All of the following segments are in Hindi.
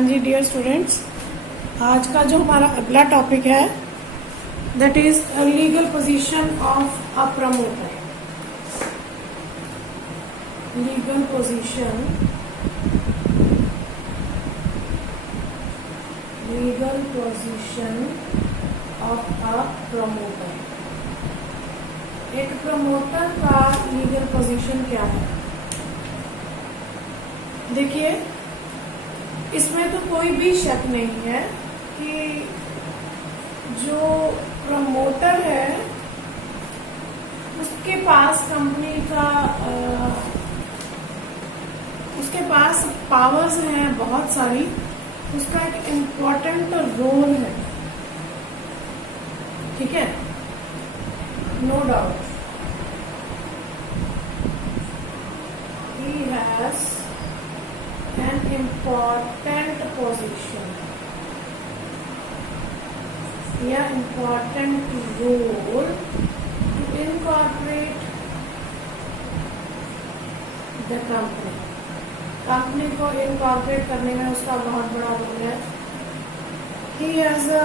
हाँ जी डियर स्टूडेंट्स, आज का जो हमारा अगला टॉपिक है that is legal position of a promoter. Legal position of a promoter. एक प्रमोटर का लीगल पोजीशन क्या है? देखिए, इसमें तो कोई भी शक नहीं है कि जो प्रमोटर है उसके पास कंपनी का उसके पास पावर्स हैं बहुत सारी। उसका एक इम्पोर्टेंट रोल है, ठीक है, no doubt. He has an important position या important role to incorporate the company। Company को इनकॉर्पोरेट करने में उसका बहुत बड़ा रोल है। He has a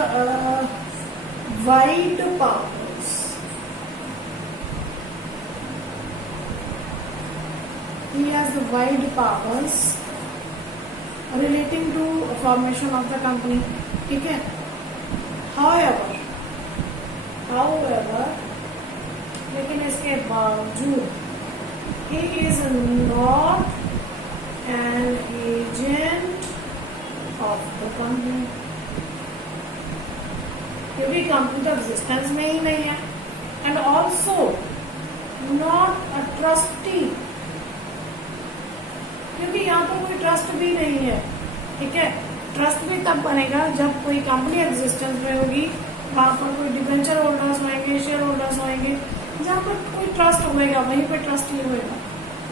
wide powers। He has wide powers relating to formation of the company, ठीक है। however लेकिन इसके बावजूद he is not an agent of the company, क्योंकि कंपनी तो एग्जिस्टेंस में ही नहीं है, and also not a trustee, क्योंकि यहाँ पर कोई ट्रस्ट भी नहीं है, ठीक है। ट्रस्ट भी तब बनेगा जब कोई कंपनी एग्जिस्टेंस में होगी, वहां पर कोई डिबेंचर होल्डर्स होंगे, शेयर होल्डर्स होंगे, जहाँ पर कोई ट्रस्ट होगा वहीं पर ट्रस्ट ही होगा।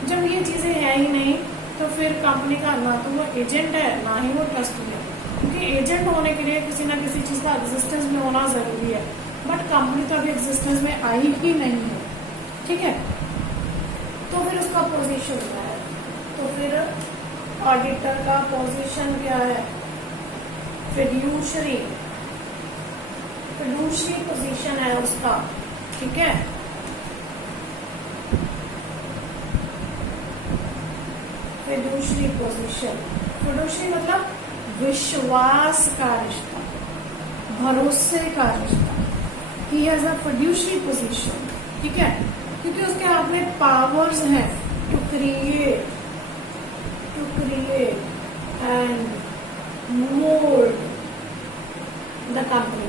जब ये चीजें है ही नहीं तो फिर कंपनी का ना तो वो एजेंट है ना ही वो ट्रस्ट है, क्योंकि एजेंट होने के लिए किसी ना किसी चीज का एग्जिस्टेंस में होना जरूरी है, बट कंपनी तो अभी एग्जिस्टेंस में आई ही नहीं है, ठीक है। तो फिर उसका पोजीशन क्या है? तो फिर ऑडिटर का पोजीशन क्या है? फिड्यूशरी पोजीशन है उसका, ठीक है। फिड्यूशरी पोजीशन, फिड्यूशरी मतलब विश्वास का रिश्ता, भरोसे का रिश्ता। He has a fiduciary position, ठीक है, क्योंकि उसके हाथ में पावर्स हैं to create and mould the company.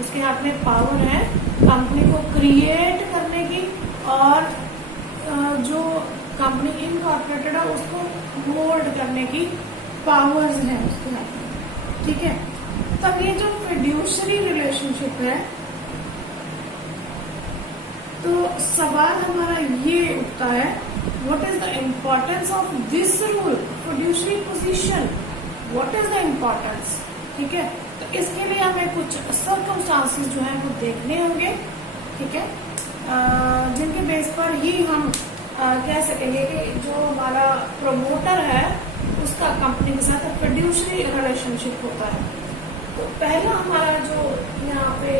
उसके हाथ में पावर है कंपनी को क्रिएट करने की, और जो कंपनी इनकॉर्पोरेटेड है उसको मोल्ड करने की पावर्स हैं उसके हाथ में, ठीक है। तब ये जो फिड्यूशरी रिलेशनशिप है, तो सवाल हमारा ये उठता है, what is the importance of this rule, fiduciary position, what is the importance, ठीक है। तो इसके लिए हमें कुछ सर्कमस्टांसेस जो है वो देखने होंगे, ठीक है, जिनके बेस पर ही हम कह सकेंगे कि जो हमारा प्रमोटर है उसका कंपनी के साथ फिड्यूशरी रिलेशनशिप होता है। तो पहला हमारा जो यहाँ पे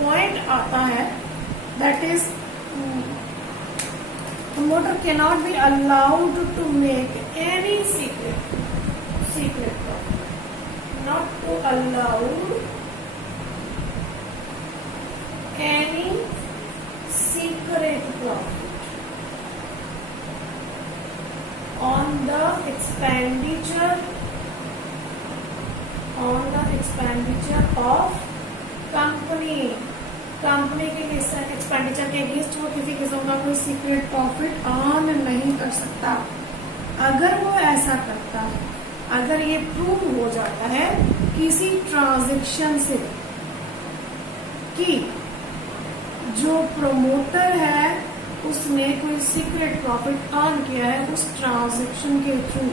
पॉइंट आता है that is promoter cannot be allowed to make any secret profit, not to allow any secret profit on the expenditure of company के एक्सपेंडिचर के अगेंस्ट वो किसी किस्म का कोई सीक्रेट प्रॉफिट अर्न नहीं कर सकता। अगर वो ऐसा करता है, अगर ये प्रूव हो जाता है किसी ट्रांजैक्शन से कि जो प्रमोटर है उसने कोई सीक्रेट प्रॉफिट अर्न किया है उस ट्रांजैक्शन के through,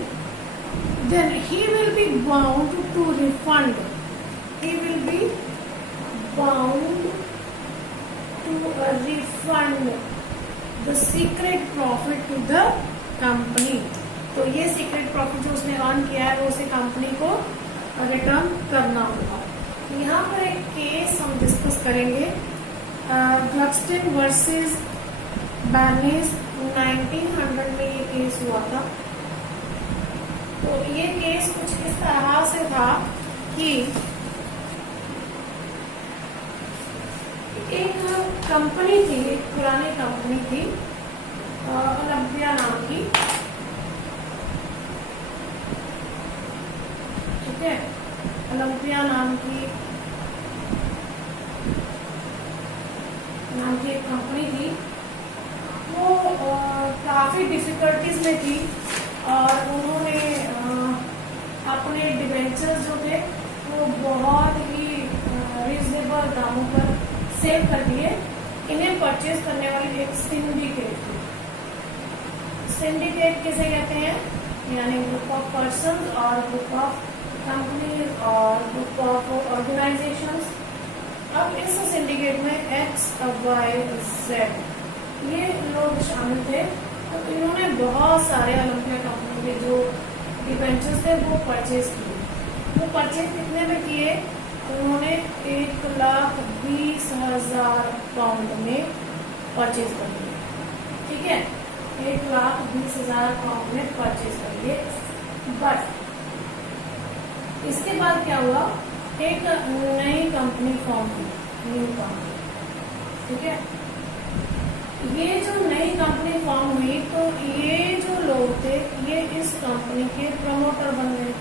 then he will be bound to refund, he will be bound to refund the secret profit to the company। तो ये सीक्रेट प्रॉफिट जो उसने अर्न किया है वो उसे कंपनी को रिटर्न करना होगा। यहाँ पर एक केस हम डिस्कस करेंगे, ग्लक्सटन वर्सेस बैरनीज 1900 में ये केस हुआ था। तो ये केस कुछ इस तरह से था कि एक कंपनी थी, एक पुरानी कंपनी थी ओलंपिया नाम की, ठीक है, ओलंपिया नाम की एक कंपनी थी। वो काफी डिफिकल्टीज में थी और उन्होंने अपने डिवेंचर्स जो थे वो बहुत ही रीजनेबल दामों पर सेल कर दिए। इन्हें परचेज करने वाली एक सिंडिकेट थी। सिंडिकेट किसे कहते हैं, यानी ग्रुप ऑफ पर्सन और ग्रुप ऑफ कंपनी और ग्रुप ऑफ ऑर्गेनाइजेशंस। अब इस सिंडिकेट में X, Y, Z ये लोग शामिल थे। तो इन्होंने बहुत सारे ओलंपिया कंपनी के जो डिवेंचर्स थे वो परचेज किए। वो परचेज कितने में किए, उन्होंने 1,20,000 पाउंड में परचेज कर लिए, ठीक है, 1,20,000 पाउंड में परचेज कर लिए। बट इसके बाद क्या हुआ, एक नई कंपनी फॉर्म हुई, न्यू कंपनी, ठीक है। ये जो नई कंपनी फॉर्म हुई तो ये जो लोग थे ये इस कंपनी के प्रमोटर बन गए,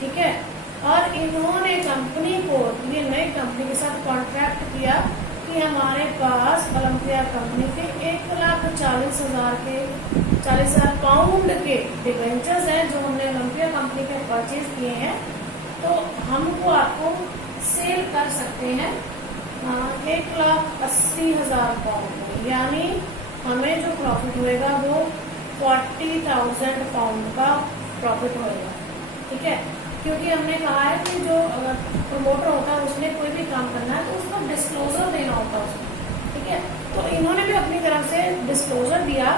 ठीक है। और इन्होंने कंपनी को, ये नई कंपनी के साथ कॉन्ट्रैक्ट किया कि हमारे पास ओलंपिया कंपनी के 1,40,000 पाउंड के डिवेंचर्स हैं जो हमने ओलंपिया कंपनी के परचेज किए हैं, तो हमको आपको सेल कर सकते हैं 1,80,000 पाउंड में, यानी हमें जो प्रॉफिट होएगा वो 40,000 पाउंड का प्रॉफिट होएगा, ठीक है। क्योंकि हमने कहा है कि जो प्रमोटर होता है उसने कोई भी काम करना है तो उसको डिस्क्लोजर देना होता है उसमें, ठीक है। तो इन्होंने भी अपनी तरफ से डिस्क्लोजर दिया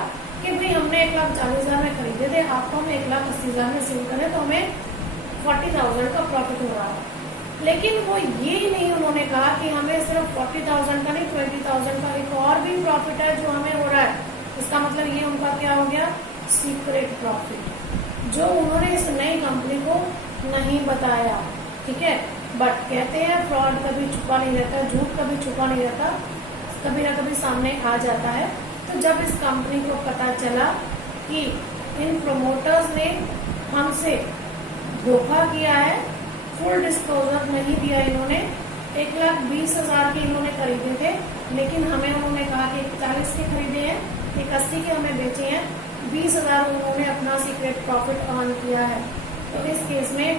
कि भाई हमने 1,40,000 में खरीदे थे, आपको हम 1,80,000 में सेल करें तो हमें 40,000 का प्रॉफिट हो रहा है। लेकिन वो ये ही नहीं उन्होंने कहा कि हमें सिर्फ 40,000 का नहीं 20,000 का एक और भी प्रॉफिट है जो हमें हो रहा है। इसका मतलब ये उनका क्या हो गया, सीक्रेट प्रॉफिट, जो उन्होंने इस नई कंपनी को नहीं बताया, ठीक है। बट कहते हैं फ्रॉड कभी छुपा नहीं रहता, झूठ कभी छुपा नहीं रहता, कभी ना कभी सामने आ जाता है। तो जब इस कंपनी को पता चला कि इन प्रमोटर्स ने हमसे धोखा किया है, फुल डिस्क्लोजर नहीं दिया, इन्होंने 1,20,000 के इन्होंने खरीदे थे, लेकिन हमें उन्होंने कहा कि 40 के खरीदे हैं, 80 के हमें बेचे हैं, 20,000 उन्होंने अपना सीक्रेट प्रॉफिट अर्न किया है। तो इस केस में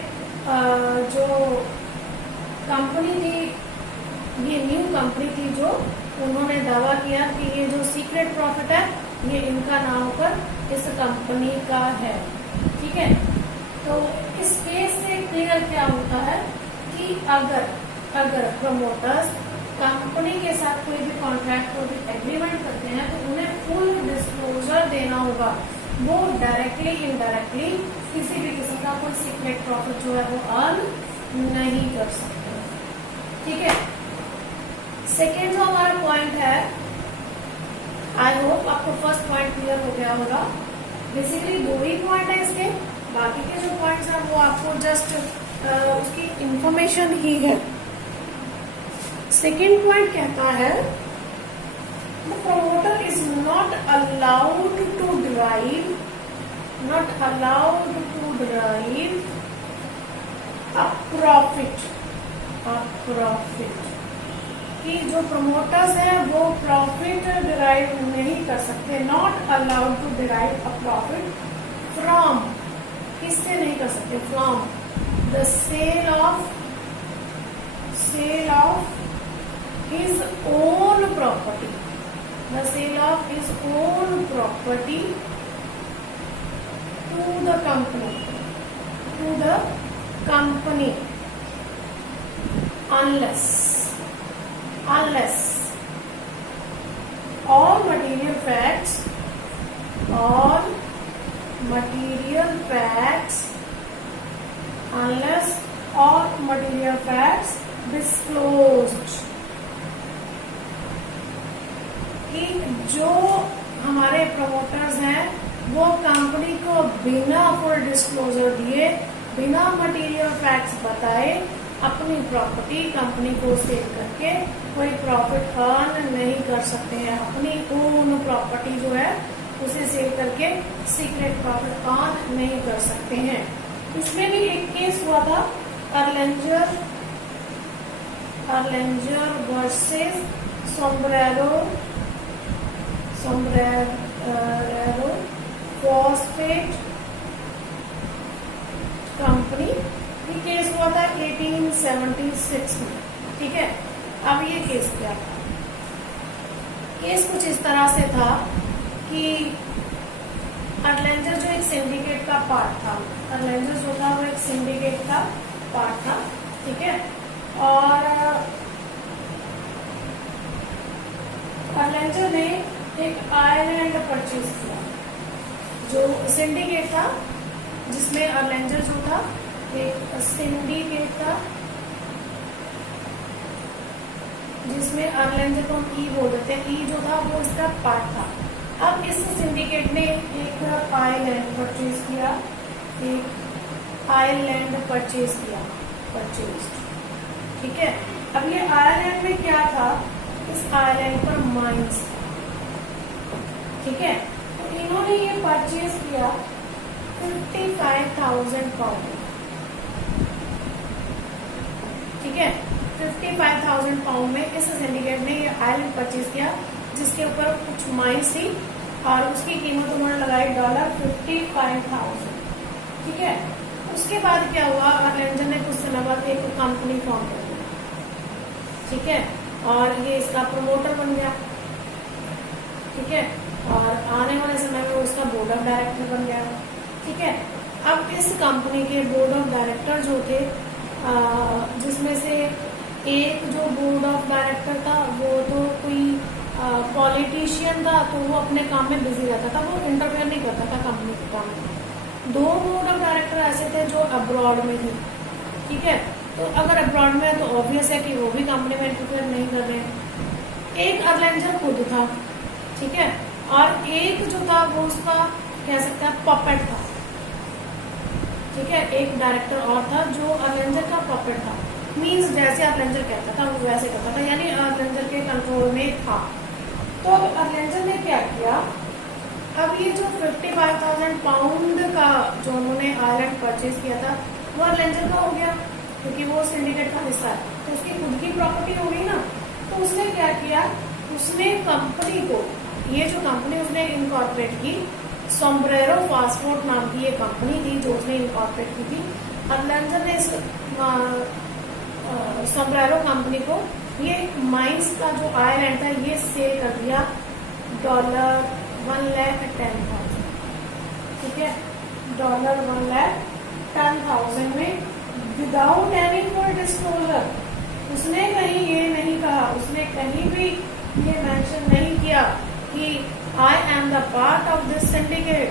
जो कंपनी थी, ये न्यू कंपनी थी, जो उन्होंने दावा किया कि ये जो सीक्रेट प्रॉफिट है ये इनका ना होकर इस कंपनी का है, ठीक है। तो इस केस से क्लियर क्या होता है कि अगर प्रमोटर्स कंपनी के साथ कोई भी कॉन्ट्रैक्ट कोई भी एग्रीमेंट करते हैं तो उन्हें फुल डिस्क्लोजर देना होगा। वो डायरेक्टली इनडायरेक्टली किसी भी किस्म का कोई सीक्रेट प्रॉफिट जो है वो अर्न नहीं कर सकते, ठीक है। सेकेंड जो हमारा पॉइंट है, आई होप आपको फर्स्ट पॉइंट क्लियर हो गया होगा। बेसिकली 2 ही पॉइंट है इसके, बाकी के जो पॉइंट्स हैं वो आपको जस्ट उसकी इंफॉर्मेशन ही है। सेकेंड पॉइंट कहता है the promoter is not allowed to derive a profit कि जो प्रमोटर्स हैं वो प्रॉफिट डिराइव नहीं कर सकते, not allowed to derive a profit from, किससे नहीं कर सकते, from the sale of his own property, the sale of his own property to the company, unless all material facts material facts unless all material facts disclosed, कि जो हमारे प्रमोटर्स हैं वो कंपनी को बिना फुल डिस्क्लोजर दिए, बिना मटेरियल फैक्ट्स बताए अपनी प्रॉपर्टी कंपनी को सेल करके कोई प्रॉफिट अर्न नहीं कर सकते हैं। अपनी ओन प्रॉपर्टी जो है उसे सेल करके सीक्रेट प्रॉफिट अर्न नहीं कर सकते हैं। इसमें भी एक केस हुआ था, अर्लेंजर वर्सेस सोम्ब्रेरो फॉस्फेट कंपनी। ये केस हुआ था 1876 में, ठीक है। अब ये केस क्या था? केस कुछ इस तरह से था कि अर्लेंजर जो एक सिंडिकेट का पार्ट था, अर्लेंजर जो था वो एक सिंडिकेट का पार्ट था, ठीक है। और अर्लेंजर ने एक आयरलैंड परचेज किया, जो सिंडिकेट था जिसमें अर्लेंजर जो था एक सिंडिकेट था जिसमें अर्लेंजर को हम ई बोल देते हैं, ई जो था वो इसका पार्ट था। अब इस सिंडिकेट ने एक आइलैंड परचेज किया, एक आइलैंड परचेज किया, ठीक है। अब ये आइलैंड में क्या था, इस आइलैंड पर माइंस, ठीक है। तो इन्होंने ये परचेज किया 55,000 पाउंड, ठीक है। 55,000 पाउंड में इस सिंडिकेट ने ये आइलैंड परचेज किया जिसके ऊपर कुछ माइंस थी और उसकी कीमत उन्होंने लगाई $55,000, ठीक है। उसके बाद क्या हुआ, अर्लेंजर ने कुछ समय बाद एक कंपनी फॉर्म कर दी, ठीक है, और ये इसका प्रमोटर बन गया, ठीक है। और आने वाले समय में उसका बोर्ड ऑफ डायरेक्टर बन गया, ठीक है। अब इस कंपनी के बोर्ड ऑफ डायरेक्टर जो थे, जिसमें से एक जो बोर्ड ऑफ डायरेक्टर था वो तो कोई पॉलिटिशियन था, तो वो अपने काम में बिजी रहता था, वो इंटरफेयर नहीं करता था कंपनी के काम में। 2 बोर्ड ऑफ डायरेक्टर ऐसे थे जो अब्रॉड में थे, ठीक है। तो अगर अब्रॉड में है तो ऑब्वियस है कि वो भी कंपनी में इंटरफेयर नहीं कर रहे हैं। एक अर्लेंजर खुद था, ठीक है, और एक जो था वो उसका कह सकते हैं पपेट था, ठीक है। एक डायरेक्टर और था जो अर्लेंजर का पपेट था, मींस जैसे अर्लेंजर कहता था वो वैसे करता था, यानी अर्लेंजर के कंट्रोल में था। तो अब अर्लेंजर ने क्या किया, अब ये जो 55,000 पाउंड का जो उन्होंने आइलैंड परचेज किया था वो अर्लेंजर का हो गया क्योंकि वो सिंडिकेट का हिस्सा है, तो उसकी खुद की प्रॉपर्टी हो गई ना। तो उसने क्या किया, उसने कंपनी को, ये जो कंपनी उसने इनकॉर्पोरेट की, सोम्ब्रेरो फास्फोर्ट नाम की ये कंपनी थी जो उसने इनकॉर्पोरेट की थी। अर्लेंजर ने इस सोम्ब्रेरो कंपनी को ये माइंस का जो आइलैंड था ये सेल कर दिया $1,10,000, ठीक है, $1,10,000 में विदाउट एनी फुल डिस्क्लोजर। उसने कहीं ये नहीं कहा, उसने कहीं भी ये मेंशन नहीं किया कि I am the part of this syndicate.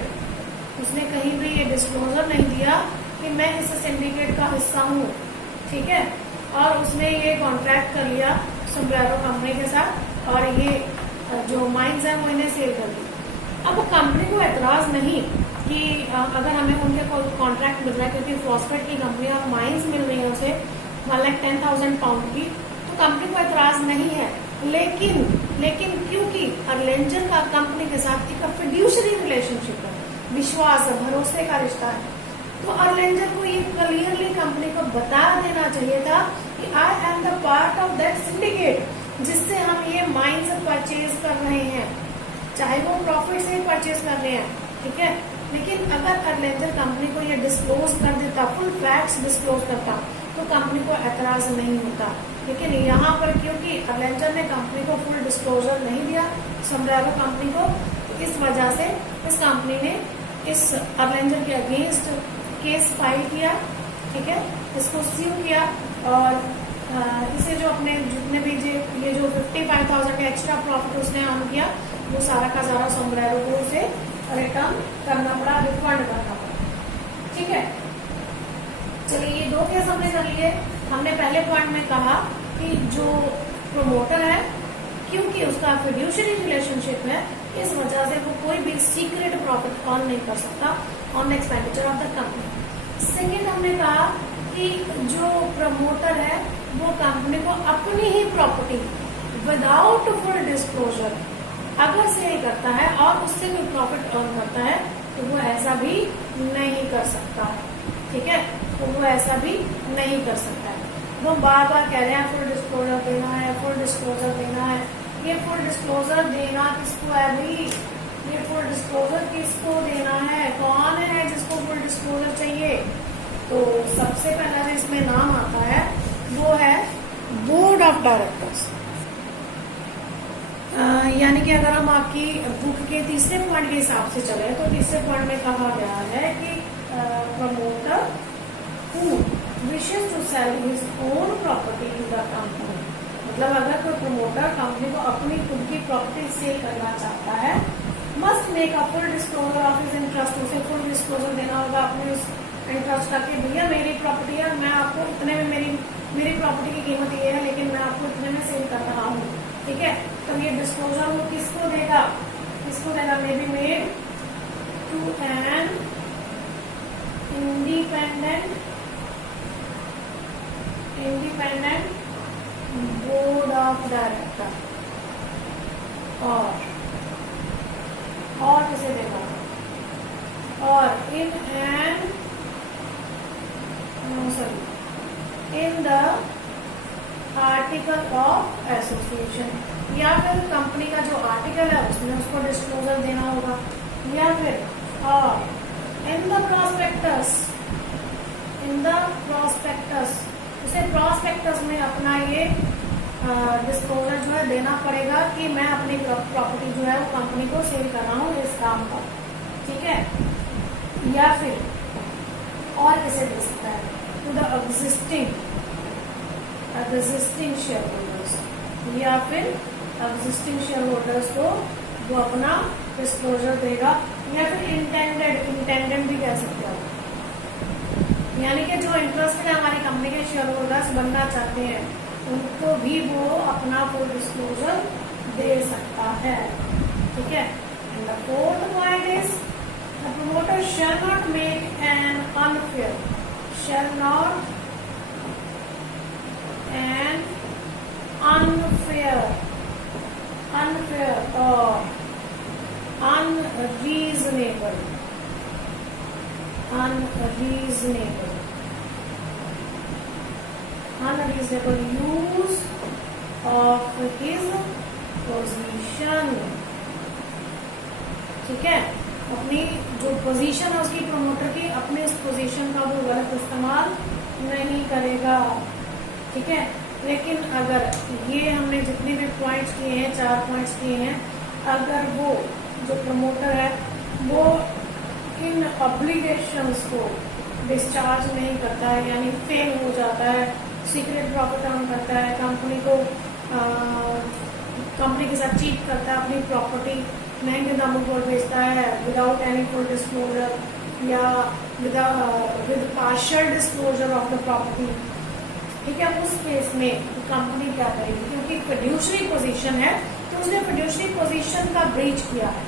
उसने कहीं भी ये डिस्क्लोजर नहीं दिया कि मैं इस सिंडिकेट का हिस्सा हूँ, ठीक है। और उसने ये कॉन्ट्रैक्ट कर लिया सोम्ब्रेरो कंपनी के साथ और ये जो माइंस है वो इन्हें सेल कर दी। अब कंपनी को एतराज नहीं कि अगर हमें उनके कॉन्ट्रैक्ट मिल रहा है क्योंकि फॉस्फेट की कंपनी और माइंस मिल रही है उसे 1,10,000 पाउंड की, तो कंपनी को एतराज नहीं है। लेकिन क्योंकि अर्लेंजर का कंपनी के साथ एक फिड्यूशरी रिलेशनशिप है, विश्वास है, भरोसे का रिश्ता है, तो अर्लेंजर को ये क्लियरली कंपनी को बता देना चाहिए था कि I am the part of that syndicate जिससे हम ये माइंस परचेज कर रहे हैं, चाहे वो प्रॉफिट से परचेज कर रहे हैं, ठीक है। लेकिन अगर अर्लेंजर कंपनी को ये डिस्क्लोज कर देता, फुल फैक्ट्स डिस्क्लोज करता, तो कंपनी को एतराज नहीं होता। लेकिन यहाँ पर क्योंकि अर्लेंजर ने कंपनी को फुल डिस्क्लोजर नहीं दिया, सोम्ब्रेरो कंपनी को, तो इस वजह से इस कंपनी ने इस अर्लेंजर के अगेंस्ट केस फाइल किया, ठीक है, इसको स्यू किया और इसे जो अपने जितने भी ये जो 55,000 का एक्स्ट्रा प्रॉफिट उसने अर्न किया वो सारा का सारा सोम्ब्रेरो को उसे रिटर्न करना पड़ा, रिफंड करना पड़ा। ठीक है, चलिए ये 2 केस हमने कर लिए। हमने पहले पॉइंट में कहा कि जो प्रमोटर है, क्योंकि उसका फिड्यूशियरी रिलेशनशिप है, इस वजह से वो कोई भी सीक्रेट प्रॉफिट अर्न नहीं कर सकता on expenditure of the company. Second हमने कहा कि जो प्रमोटर है वो कंपनी को अपनी ही प्रॉपर्टी विदाउट फुल डिस्क्लोजर अगर सेल करता है और उससे कोई प्रॉफिट अर्न करता है तो वो ऐसा भी नहीं कर सकता है। ठीक है, तो वो ऐसा भी नहीं कर सकता है। वो बार बार कह रहे हैं फुल डिस्क्लोजर देना है, फुल डिस्क्लोजर देना है। ये फुल डिस्क्लोजर देना किसको है भाई? ये फुल डिस्क्लोजर किसको देना है? कौन है जिसको फुल डिस्क्लोजर चाहिए? तो सबसे पहला जो इसमें नाम आता है वो है बोर्ड ऑफ डायरेक्टर्स। यानी कि अगर हम आपकी बुक के तीसरे पॉइंट के हिसाब से चले तो तीसरे पॉइंट में कहा गया है कि promoter who wishes to sell his own property to the company, मतलब अगर कोई प्रमोटर कंपनी को अपनी खुद की प्रॉपर्टी सेल करना चाहता है, must make a full disclosure of his interest. उसे फुल डिस्क्लोजर देना होगा अपने उस इंटरेस्ट का कि भैया मेरी प्रॉपर्टी है, मैं आपको इतने में मेरी प्रॉपर्टी की कीमत ये है, लेकिन मैं आपको इतने में सेल कर रहा हूँ। ठीक है, तो ये डिस्क्लोजर वो किसको देगा? किसको देगा? May be made to an independent board of director, और किसे देगा? और in the article of association, या फिर कंपनी का जो आर्टिकल है उसमें उसको डिस्क्लोजर देना होगा, या फिर और इन द प्रॉस्पेक्टस उसे प्रॉस्पेक्टस में अपना ये डिस्क्लोजर जो है देना पड़ेगा कि मैं अपनी प्रॉपर्टी जो है वो कंपनी को सेल कर रहा हूँ इस काम पर। ठीक है, या फिर और किसे दे सकता है? To the existing shareholders, या फिर एग्जिस्टिंग शेयर होल्डर्स को वो अपना डिस्क्लोजर देगा, या फिर इंटेंडेड भी कह सकते हो, यानी कि जो इंटरेस्टेड है हमारी कंपनी के शेयर होल्डर्स बनना चाहते हैं उनको भी वो अपना फुल डिस्क्लोजर दे सकता है। ठीक है, and the fourth point is the promoter shall not make an unfair और unreasonable use of his position। ठीक है, अपनी जो पोजीशन है उसकी प्रमोटर की, अपने इस पोजीशन का वो गलत इस्तेमाल नहीं करेगा। ठीक है, लेकिन अगर ये हमने जितने भी पॉइंट्स किए हैं, 4 पॉइंट्स किए हैं, अगर वो जो प्रमोटर है वो इन ऑब्लिगेशंस को डिस्चार्ज नहीं करता है, यानी फेल हो जाता है, सीक्रेट प्रॉफिट अर्न करता है, कंपनी के साथ चीट करता है, अपनी प्रॉपर्टी महंगे दामों पर बेचता है विदाउट एनी फुल डिस्क्लोजर या with partial disclosure of the property. ठीक है, उस केस में कंपनी क्या करेगी? क्योंकि फिड्यूशरी पोजीशन है तो उसने फिड्यूशरी पोजीशन का ब्रीच किया है।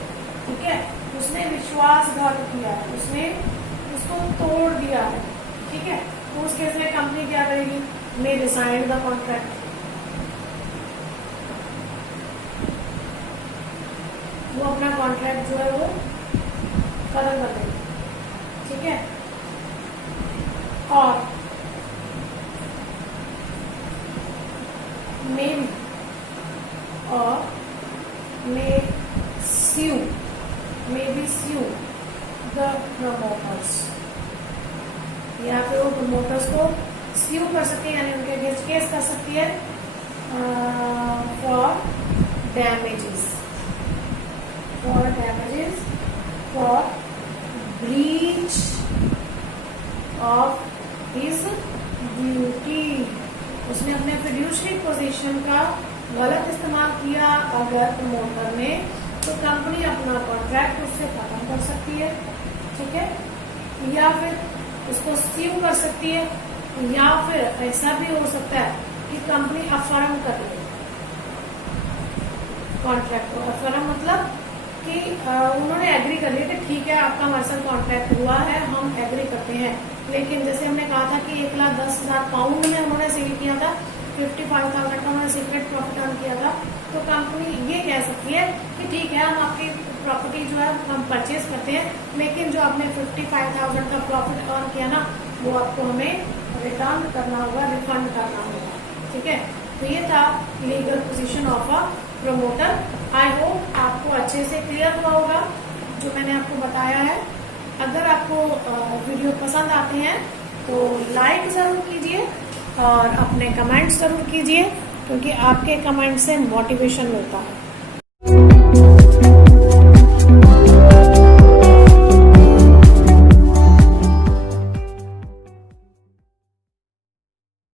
ठीक है, उसने विश्वासघात किया है, उसने उसको तोड़ दिया है। ठीक है, तो उस केस में कंपनी क्या करेगी? मे रिसाइन द कॉन्ट्रैक्ट, वो अपना कॉन्ट्रैक्ट जो है वो खत्म कर देगी। ठीक है, और may be sue the promoters, या फिर वो प्रमोटर्स को स्यू कर सकती है, यानी उनके अगेंस्ट केस कर सकती है for damages for breach of his duty. उसने अपने फिड्यूशरी पोजीशन का गलत इस्तेमाल किया अगर प्रमोटर ने तो कंपनी अपना कॉन्ट्रैक्ट उससे खत्म कर सकती है, ठीक है, या फिर उसको स्यू कर सकती है, या फिर ऐसा भी हो सकता है कि कंपनी अफर्म कर ले कॉन्ट्रैक्ट को। अफर्म मतलब कि उन्होंने एग्री कर लिया कि ठीक है आपका हमारे साथ कॉन्ट्रैक्ट हुआ है, हम एग्री करते हैं, लेकिन जैसे हमने कहा था कि 1,10,000 पाउंड में उन्होंने सील किया था, 55,000 का उन्होंने सीक्रेट प्रॉफिट अर्न किया था, तो कंपनी ये कह सकती है कि ठीक है हम आपकी प्रॉपर्टी जो है हम परचेज करते हैं, लेकिन जो आपने 55,000 का प्रॉफिट अर्न किया ना वो आपको हमें रिटर्न करना होगा, रिफंड करना होगा, ठीक है। तो ये था legal position of a promoter. I hope आपको अच्छे से क्लियर हुआ होगा जो मैंने आपको बताया है। अगर आपको वीडियो पसंद आते हैं तो लाइक जरूर कीजिए और अपने कमेंट्स जरूर कीजिए, क्योंकि आपके कमेंट से मोटिवेशन मिलता है।